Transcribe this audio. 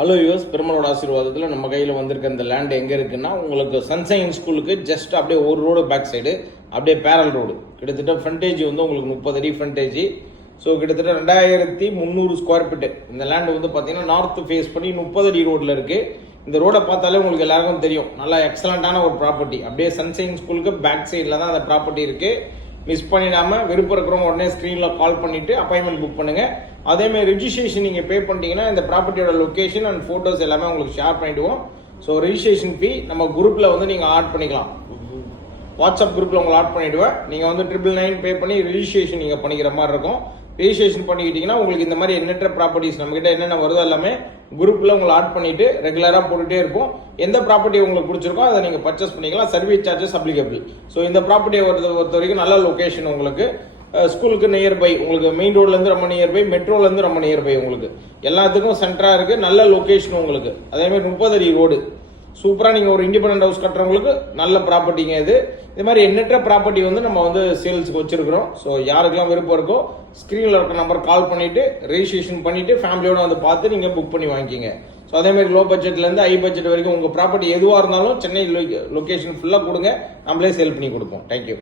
Hello US பெருமாளோட ஆசீர்வாதத்தில் நம்ம கையில் வந்திருக்க இந்த லேண்ட் எங்கே இருக்குன்னா உங்களுக்கு சன்சைன் ஸ்கூலுக்கு ஜஸ்ட் அப்படியே ஒரு ரோடு பேக் சைடு அப்படியே பேரல் ரோடு கிட்டத்தட்ட ஃப்ரண்டேஜ் வந்து உங்களுக்கு 30 அடி ஃப்ரண்டேஜ். ஸோ கிட்டத்தட்ட 2300 ஸ்கொயர் ஃபீட்டு. இந்த லேண்டு வந்து பார்த்தீங்கன்னா நார்த் ஃபேஸ் பண்ணி 30 அடி ரோட்டில் இருக்குது. இந்த ரோடை பார்த்தாலே உங்களுக்கு எல்லாருக்கும் தெரியும், நல்லா எக்ஸலண்ட்டான ஒரு ப்ராப்பர்ட்டி. அப்படியே சன்சைன் ஸ்கூலுக்கு பேக் சைடில் தான் அந்த ப்ராப்பர்ட்டி இருக்குது. மிஸ் பண்ணிடாமல் விருப்பம் இருக்கிறவங்க உடனே ஸ்க்ரீனில் கால் பண்ணிவிட்டு அப்பாயின்மெண்ட் புக் பண்ணுங்கள். அதேமாதிரி ரெஜிஸ்ட்ரேஷன் நீங்கள் பே பண்ணிட்டீங்கன்னா இந்த ப்ராப்பர்ட்டியோட லொக்கேஷன் அண்ட் ஃபோட்டோஸ் எல்லாமே உங்களுக்கு ஷேர் பண்ணிவிடுவோம். ஸோ ரெஜிஸ்ட்ரேஷன் ஃபீ நம்ம குரூப்பில் வந்து நீங்கள் ஆட் பண்ணிக்கலாம். வாட்ஸ்அப் குரூப்பில் உங்களை ஆட் பண்ணிவிடுவேன். நீங்கள் வந்து 999 பே பண்ணி ரெஜிஸ்ட்ரேஷன் நீங்கள் பண்ணிக்கிற மாதிரி இருக்கும். ரெஜிஸ்ட்ரேஷன் பண்ணிக்கிட்டீங்கன்னா உங்களுக்கு இந்த மாதிரி எண்ணற்ற ப்ராப்பர்ட்டிஸ் நம்மகிட்ட என்னென்ன வருதோ எல்லாமே குரூப்பில் உங்களை ஆட் பண்ணிவிட்டு ரெகுலராக போட்டுகிட்டே இருப்போம். எந்த ப்ராப்பர்ட்டி உங்களுக்கு பிடிச்சிருக்கோ அதை நீங்கள் பர்ச்சேஸ் பண்ணிக்கலாம். Service charges applicable. ஸோ இந்த ப்ராப்பர்ட்டியை பொறுத்த வரைக்கும் நல்ல லொக்கேஷன், உங்களுக்கு ஸ்கூலுக்கு நியர்பை, உங்களுக்கு மெயின் ரோட்லேருந்து ரொம்ப நியர்பை, மெட்ரோலேருந்து ரொம்ப நியர்பை, உங்களுக்கு எல்லாத்துக்கும் சென்டராக இருக்குது. நல்ல லொக்கேஷன் உங்களுக்கு. அதேமாதிரி 30 அடி ரோடு. சூப்பராக நீங்கள் ஒரு இண்டிபெண்டன்ட் ஹவுஸ் கட்டுறவங்களுக்கு நல்ல ப்ராப்பர்ட்டிங்க இது. இது மாதிரி எண்ணற்ற ப்ராப்பர்ட்டி வந்து நம்ம வந்து சேல்ஸுக்கு வச்சிருக்கிறோம். ஸோ யாருக்கெல்லாம் விருப்பம் இருக்கோ ஸ்க்ரீனில் இருக்க நம்பர் கால் பண்ணிவிட்டு ரெஜிஸ்ட்ரேஷன் பண்ணிவிட்டு ஃபேமிலியோட வந்து பார்த்து நீங்கள் புக் பண்ணி வாங்கிக்கிங்க. ஸோ அதேமாதிரி லோ பட்ஜெட்லேருந்து ஹை பட்ஜெட் வரைக்கும் உங்கள் ப்ராப்பர்ட்டி எதுவாக இருந்தாலும் சென்னை லொக்கேஷன் ஃபுல்லாக கொடுங்க, நம்மளே சேல் பண்ணி கொடுப்போம். தேங்க்யூ.